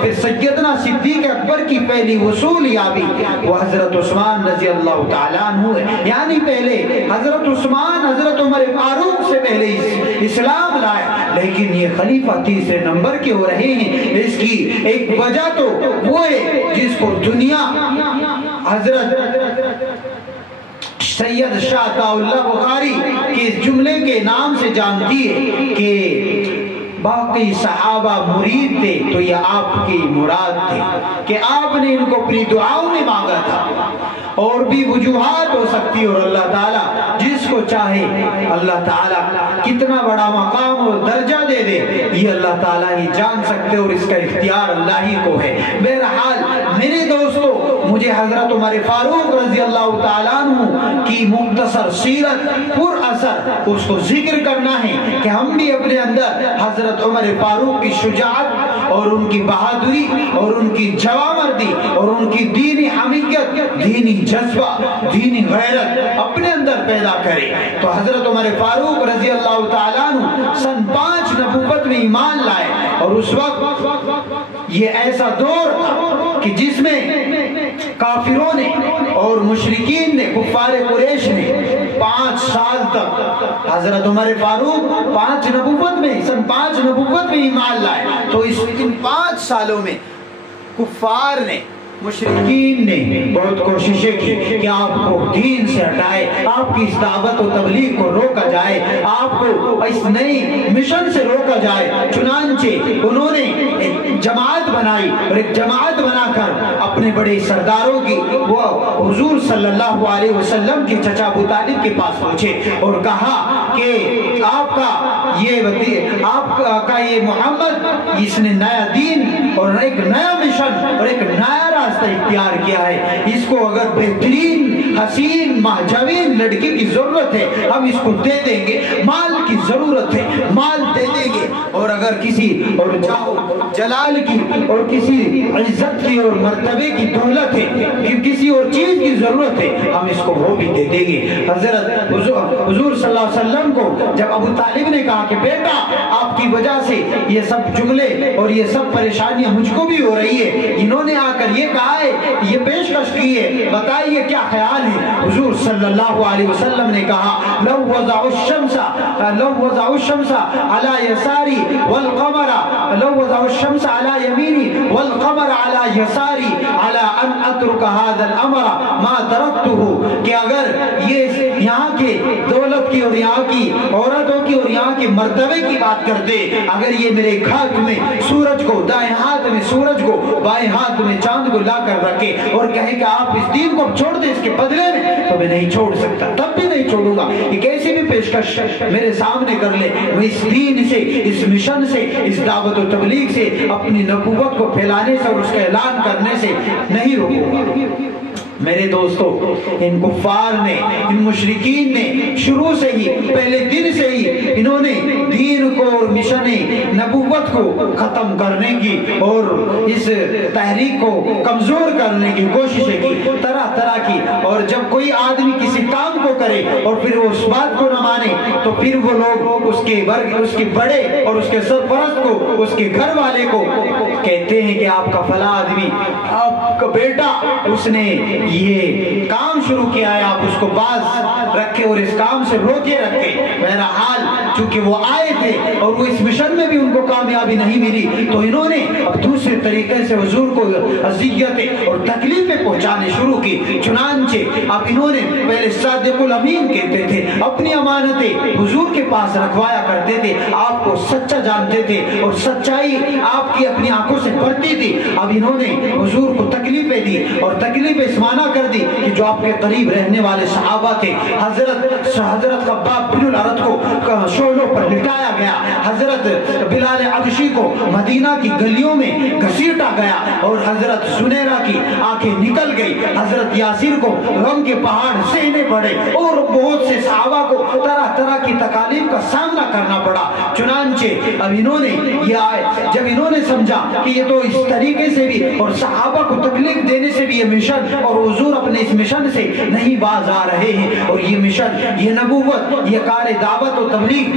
پھر سیدنا صدیق اکبر کی پہلی وصول یابی وہ حضرت عثمان رضی اللہ تعالیٰ عنہ ہے. یعنی پہلے حضرت عثمان حضرت عمر فاروق سے پہلے اسلام لائے، لیکن یہ خلیفہ تیسرے نمبر کے ہو رہے ہیں. اس کی ایک وجہ تو وہ ہے جس کو دنیا حضرت سید شاہ اللہ بخاری کے اس جملے کے نام سے جانتی ہے کہ باقی صحابہ مرید تھے تو یہ آپ کی مراد تھے، کہ آپ نے ان کو اپنی دعاؤں میں مانگا تھا. اور بھی وجوہات ہو سکتی، اور اللہ تعالیٰ جس کو چاہے اللہ تعالیٰ کتنا بڑا مقام اور درجہ دے دے یہ اللہ تعالیٰ ہی جان سکتے، اور اس کا اختیار اللہ ہی کو ہے. بہرحال میرے دوستو، مجھے حضرت عمر فاروق رضی اللہ تعالیٰ عنہ کی مختصر سیرت پر اثر اس کو ذکر کرنا ہے کہ ہم بھی اپنے اندر حضرت عمر فاروق کی شجاعت اور ان کی بہادری اور ان کی جوامردی اور ان کی دینی حمیت، دینی جذبہ، دینی غیرت اپنے اندر پیدا کرے. تو حضرت عمر فاروق رضی اللہ تعالیٰ عنہ سن 5 نبوت میں ایمان لائے، اور اس وقت یہ ایسا دور تھا کہ جس میں کافروں نے اور مشرکین نے، کفار قریش نے 5 سال تک حضرت عمر فاروق 5 نبوت میں سن 5 نبوت میں ایمان لائے. تو ان 5 سالوں میں کفار نے، مشرکین نے بہت کوششیں کی کہ آپ کو دین سے ہٹائے، آپ کی اس دعوت و تبلیغ کو روکا جائے، آپ کو اس نئی مشن سے روکا جائے. چنانچہ انہوں نے ایک جماعت بنائی، اور ایک جماعت بنا کر اپنے بڑے سرداروں کی وہ حضور صلی اللہ علیہ وسلم کے چچا ابو طالب کے پاس پہنچے اور کہا کہ آپ کا یہ محمد، اس نے نیا دین اور ایک نیا مشن اور ایک نیا راستہ اختیار کیا ہے. اس کو اگر بہترین حسین مہجوین لڑکی کی ضرورت ہے ہم اس کو دے دیں گے، مال کی ضرورت ہے مال دے دیں گے، اور اگر کسی اور جلال کی اور کسی عزت کی اور مرتبے کی دولت ہے، کسی اور چیز کی ضرورت ہے، ہم اس کو وہ بھی دے دیں گے. حضرت حضور صلی اللہ علیہ وسلم کو جب ابو طالب نے کہا کہ بیٹا آپ کی وجہ سے یہ سب جملے اور یہ سب پریشانیاں مجھ کو بھی ہو رہی ہے، انہوں نے آ کر یہ کہا ہے، یہ پیشکش کی ہے، بتائیے کیا خیال ہے. حضور صلی اللہ علیہ وسلم نے کہا لو وضع الشمس على يساري والقمر لو وضع الشمس على يميني والقمر على يساري على ان اترك هذا الامر ما تركته. کہ اگر یہ یہاں کے دولت کی اور یہاں کی عورتوں کی اور یہاں کے مرتبے کی بات کرتے، اگر یہ میرے ہاتھ میں سورج کو، دائیں ہاتھ میں سورج کو، بائیں ہاتھ میں چاند کو لا کر رکھے اور کہے کہ آپ اس دین کو چھوڑ دیں اس کے بدلے میں، تو میں نہیں چھوڑ سکتا، تب بھی نہیں چھوڑوں گا. یہ کیسی بھی پیشکش میرے سامنے کر لے، میں اس دین سے، اس مشن سے، اس دعوت و تبلیغ سے، اپنی نبوت کو پھیلانے سے اور اس کا اعلان کرنے سے نہیں روکوں گا. میرے دوستو، ان کفار نے، ان مشرکین نے شروع سے ہی، پہلے دن سے ہی انہوں نے دین کو اور مشن نبوت کو ختم کرنے کی اور اس تحریک کو کمزور کرنے کی کوششیں کی، طرح طرح کی. اور جب کوئی آدمی کسی کام کو کرے اور پھر وہ اس بات کو نہ مانے تو پھر وہ لوگ اس کے بڑے اور اس کے سرپرست کو، اس کے گھر والے کو کہتے ہیں کہ آپ کا فلاں آدمی، آپ کا بیٹا، اس نے یہ کام شروع کیا ہے، آپ اس کو باز رکھے اور اس کام سے روکے رکھے. بہرحال چونکہ وہ آئے تھے اور وہ اس مشن میں بھی ان کو کامیابی نہیں ملی، تو انہوں نے اب دوسرے طریقے سے حضور کو اذیتیں اور تکلیفیں پہنچانے شروع کی. چنانچہ اب انہوں نے پہلے صادق الامین کہتے تھے، اپنی امانتیں حضور کے پاس رکھوایا کرتے تھے، آپ کو سچا جانتے تھے اور سچائی آپ کی اپنی آنکھوں سے پڑتی تھی. اب انہوں نے حضور کو تکلیفیں دی اور تکلیفیں اس معنی کر دی کہ جو آپ کے قریب رہنے والے صحابہ تھے، حضرت خباب بن الارت کو شعلوں پر لٹایا گیا، حضرت بلال حبشی کو مدینہ کی گلیوں میں گھسیٹا گیا اور حضرت زنیرہ کی آنکھیں نکل گئی، حضرت یاسر کو غم کے پہاڑ سہنے پڑے اور بہت سے صحابہ کو طرح طرح کی تکالیف کا سامنا کرنا پڑا. چنانچہ اب انہوں نے جب انہوں نے سمجھا کہ یہ تو اس طریقے سے بھی اور صحابہ کو تکلیف دینے سے بھی یہ مشن اور حضور اپنے اس مشن سے نہیں باز آ رہے ہیں، اور یہ مشن، یہ نبوت، یہ کار دعوت و تبلیغ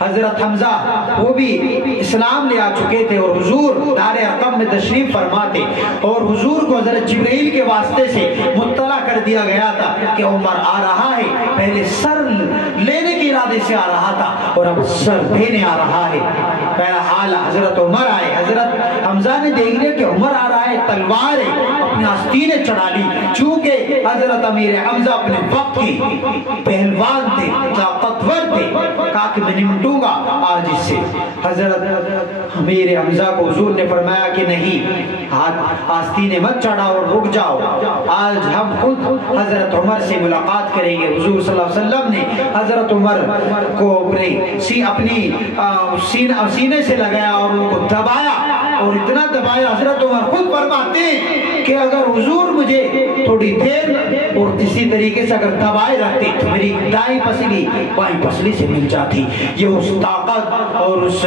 حضرت حمزہ وہ بھی اسلام لے آ چکے تھے اور حضور دار ارقم میں تشریف فرماتے اور حضور کو حضرت جبرائیل کے واسطے سے مطلع کر دیا گیا تھا کہ عمر آ رہا ہے. پہلے سر لینے کے ارادے سے آ رہا تھا اور اب سر دینے آ رہا ہے. بہرحال حضرت عمر آئے. حضرت حمزہ نے دیکھ لیا کہ عمر آ رہا ہے, تلوار ہے, اپنی آستینیں چڑھا لی. چونکہ حضرت امیر حمزہ اپنے وقت کے پہلوان تھے, طاقتور تھے, کہا کہ میں نمٹوں گا آج اس سے. حضرت امیر حمزہ کو حضور نے فرمایا کہ نہیں, آستینیں مت چڑھاؤ اور رک جاؤ, آج ہم خود حضرت عمر سے ملاقات کریں گے. حضور صلی اللہ علیہ وسلم نے حضرت عمر کو اپنی سینے سے لگایا اور ان کو دبایا, اور اتنا دبایا حضرت عمر خود فرماتے ہیں کہ اگر حضور مجھے تھوڑی دیر اور اسی طریقے سے اگر دبائے رکھتے تو میری دائیں پسلی بائیں پسلی سے مل جاتی. یہ اس طاقت اور اس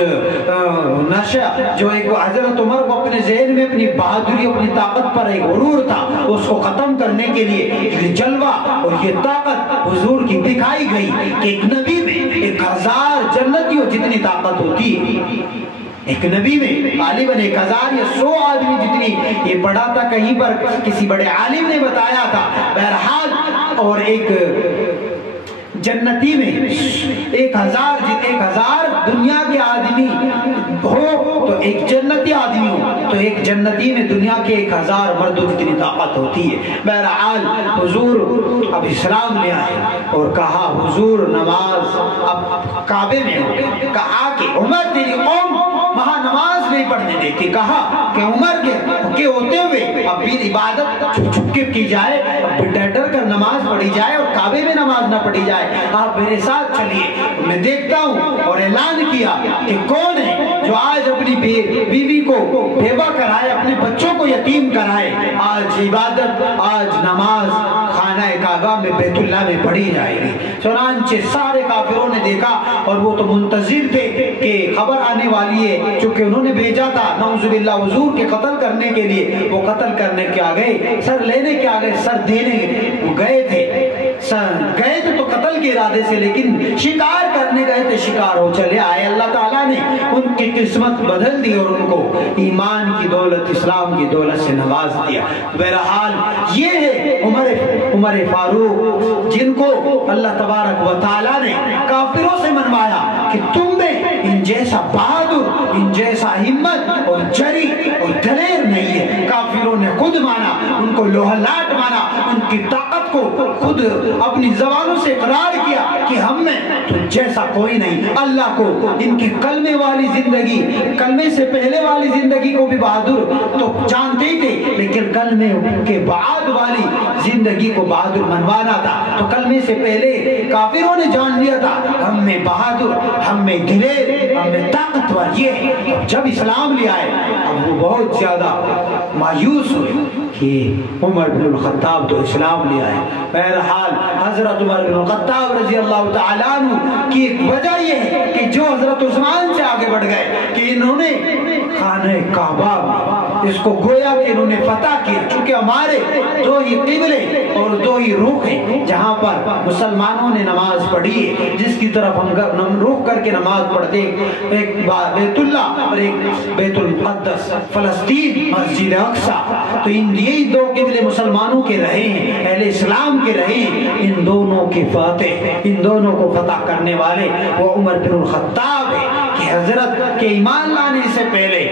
نشہ جو ایک حضرت عمر کو اپنے ذہن میں اپنی بہادری اپنی طاقت پر ایک غرور تھا, اس کو ختم کرنے کے لیے یہ جلوہ اور یہ طاقت حضور کی دکھائی گئی کہ ایک نبی میں 1000 جنتیوں جتنی طاقت ہوتی ہے. ایک نبی میں غالباً 1000 یا 100 آدمی جتنی, یہ پڑھا تھا کہیں پر کسی بڑے عالم نے بتایا تھا. بہرحال اور ایک جنتی میں 1000 دنیا کے آدمی ہو تو ایک جنتی آدمی ہو تو ایک جنتی میں دنیا کے 1000 مردوں جتنی طاقت ہوتی ہے. بہرحال حضور اب اسلام لے آئے اور کہا حضور نماز اب کعبے میں ہو. کہا کہ عمر تیری قوم وہاں نماز نہیں پڑھنے دیتی. کہا کہ عمر کے ہوتے ہوئے اب بھی عبادت چھپ چھپ کی جائے, ڈر کر نماز پڑھی جائے اور کعبے میں نماز نہ پڑھی جائے. آپ میرے ساتھ چلیے, میں دیکھتا ہوں. اور اعلان کیا کہ کون ہے جو آج اپنی بیوی کو بیوہ کرائے, اپنے بچوں کو یتیم کرائے. آج عبادت, آج نماز خانہ کعبہ میں بیت اللہ میں پڑھی جائے گی. چنانچہ سارے کافروں نے دیکھا اور وہ تو منتظر تھے کہ خبر آنے والی ہے, چونکہ انہوں نے بھیجا تھا نعوذ باللہ حضور کے قتل کرنے کے لیے. وہ قتل کرنے کے آ گئے, سر لینے کے آ گئے, سر دینے گئے تھے. گئے تھے تو قتل کے ارادے سے, لیکن شکار کرنے گئے تھے, شکار ہو چلے آئے. اللہ تعالیٰ نے ان کی قسمت بدل دی اور ان کو ایمان کی دولت, اسلام کی دولت سے نواز دیا. بہرحال یہ ہے عمر فاروق جن کو اللہ تبارک و تعالیٰ نے کافروں سے منوایا کہ تم میں ان جیسا بہادر, ان جیسا ہمت اور جری اور دلیر نہیں ہے. کافروں نے خود مانا, ان کو لوہ لاٹ مانا, ان کی طاقت کو خود اپنی زبانوں سے اقرار کیا کہ ہم میں تو جیسا کوئی نہیں. اللہ کو ان کی کلمے والی زندگی, کلمے سے پہلے والی زندگی کو بھی بہادر تو جانتے ہی تھے, لیکن کلمے کے بعد والی زندگی کو بہادر منوانا تھا. تو کلمے سے پہلے کافروں نے جان لیا تھا ہم میں بہادر, ہم میں دلیر, ہم میں طاقتور یہ ہے. جب اسلام لے آئے اب وہ بہت زیادہ مایوس ہوئے کہ عمر بن الخطاب تو اسلام لے آئے. بہرحال حضرت عمر بن الخطاب رضی اللہ تعالیٰ عنہ کی ایک وجہ یہ ہے کہ جو حضرت عثمان سے آگے بڑھ گئے کہ انہوں نے خانہ کعبہ اس کو گویا کہ انہوں نے فتح کیا. چونکہ ہمارے 2 ہی قبلے اور 2 ہی رخ ہیں جہاں پر مسلمانوں نے نماز پڑھی ہے, جس کی طرف ہم رخ کر کے نماز پڑھتے, ایک بیت اللہ اور ایک بیت المقدس فلسطین مسجد اقصی. تو ان یہی 2 قبلے مسلمانوں کے رہے ہیں, اہل اسلام کے رہے ہیں. ان دونوں کے فاتح, ان دونوں کو فتح کرنے والے وہ عمر بن الخطاب ہے کہ حضرت کے ایمان لانے سے پہلے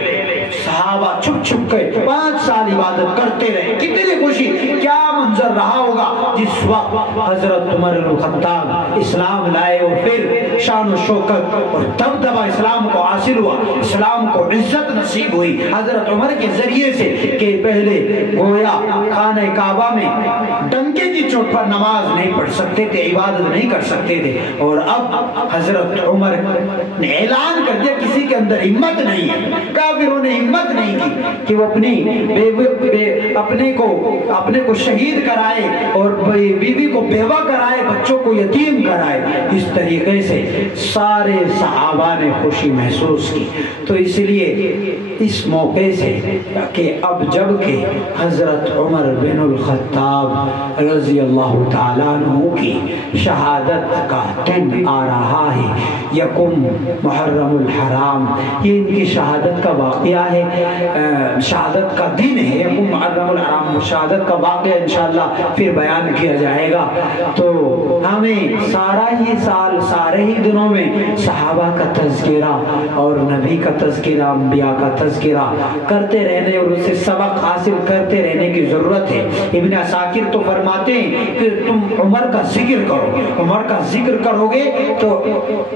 صحابہ چھپ چھپ کے 5 سال عبادت کرتے رہے. کتنی خوشی, کیا منظر رہا ہوگا جس وقت حضرت عمر بن الخطاب اسلام لائے اور پھر شان و شوکت اور دبدبہ اسلام کو حاصل ہوا, اسلام کو عزت نصیب ہوئی حضرت عمر کے ذریعے سے. کہ پہلے گویا خانہ کعبہ میں ڈنکے کی چوٹ پر نماز نہیں پڑھ سکتے تھے, عبادت نہیں کر سکتے تھے, اور اب حضرت عمر نے اعلان کر دیا کسی کے اندر ہمت نہیں ہے. کافروں نے ہمت نہیں کی کہ وہ اپنے کو شہید شہید کرائے اور بیوی کو بیوہ کرائے، بچوں کو یتیم کرائے۔ اس طریقے سے سارے صحابہ نے خوشی محسوس کی۔ تو اس لیے اس موقع سے کہ اب جب کہ حضرت عمر بن الخطاب رضی اللہ تعالیٰ عنہ کی شہادت کا دن آ رہا ہے، یکم محرم الحرام، یہ ان کی شہادت کا واقعہ ہے، شہادت کا دن ہے، یکم محرم الحرام، شہادت کا واقعہ انشاءاللہ پھر بیان کیا جائے گا۔ تو ہمیں سارا ہی سال، سارے ہی دنوں میں صحابہ کا تذکرہ اور نبی کا تذکرہ، انبیاء کا تذکرہ کرتے رہنے اور اس سے سبق حاصل کرتے رہنے کی ضرورت ہے۔ ابن عساکر تو فرماتے ہیں کہ تم عمر کا ذکر کرو، عمر کا ذکر کرو گے تو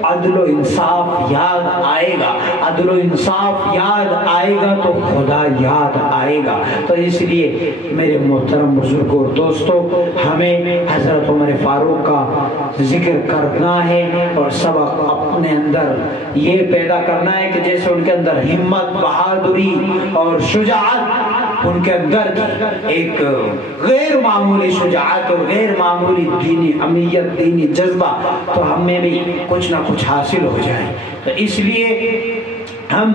عدل و انصاف یاد آئے گا، عدل و انصاف یاد آئے گا تو خدا یاد آئے گا۔ تو اس لیے میرے محترم بزرگوں اور دوستوں، ہمیں حضرت عمر فاروق کا ذکر کرنا ہے اور سبق اپنے اندر یہ پیدا کرنا ہے کہ جیسے ان کے اندر ہمت، بہادری اور شجاعت ان کے اندر ایک غیر معمولی شجاعت اور غیر معمولی دینی امیت، دینی جذبہ، تو ہمیں بھی کچھ نہ کچھ حاصل ہو جائے۔ تو اس لیے ہم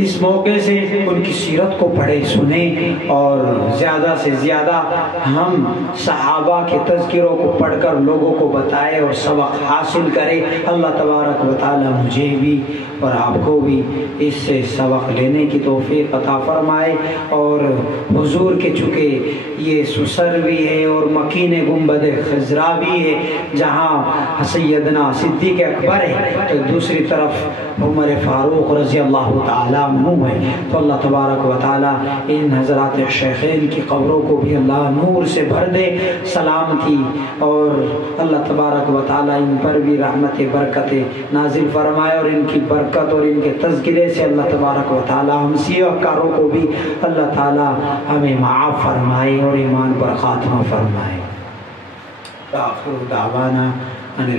اس موقع سے ان کی سیرت کو پڑھے سنیں اور زیادہ سے زیادہ ہم صحابہ کے تذکروں کو پڑھ کر لوگوں کو بتائے اور سبق حاصل کرے۔ اللہ تبارک و تعالی مجھے بھی اور آپ کو بھی اس سے سبق لینے کی توفیق عطا فرمائے۔ اور حضور کے چونکہ یہ سسر بھی ہے اور مکین گنبد خضرا بھی ہے جہاں سیدنا صدیق اکبر ہے، تو دوسری طرف عمر فاروق رضی اللہ تعالیٰ عنہ ہے۔ تو اللہ تبارک و تعالیٰ ان حضرات شیخین کی قبروں کو بھی اللہ نور سے بھر دے، سلامتی، اور اللہ تبارک و تعالیٰ ان پر بھی رحمت برکت نازل فرمائے، اور ان کی برکت اور ان کے تذکرے سے اللہ تبارک و تعالیٰ ہم سیاہ کاروں کو بھی اللہ تعالیٰ ہمیں معاف فرمائے اور ایمان پر خاتمہ فرمائے۔ آخر دعوانا ان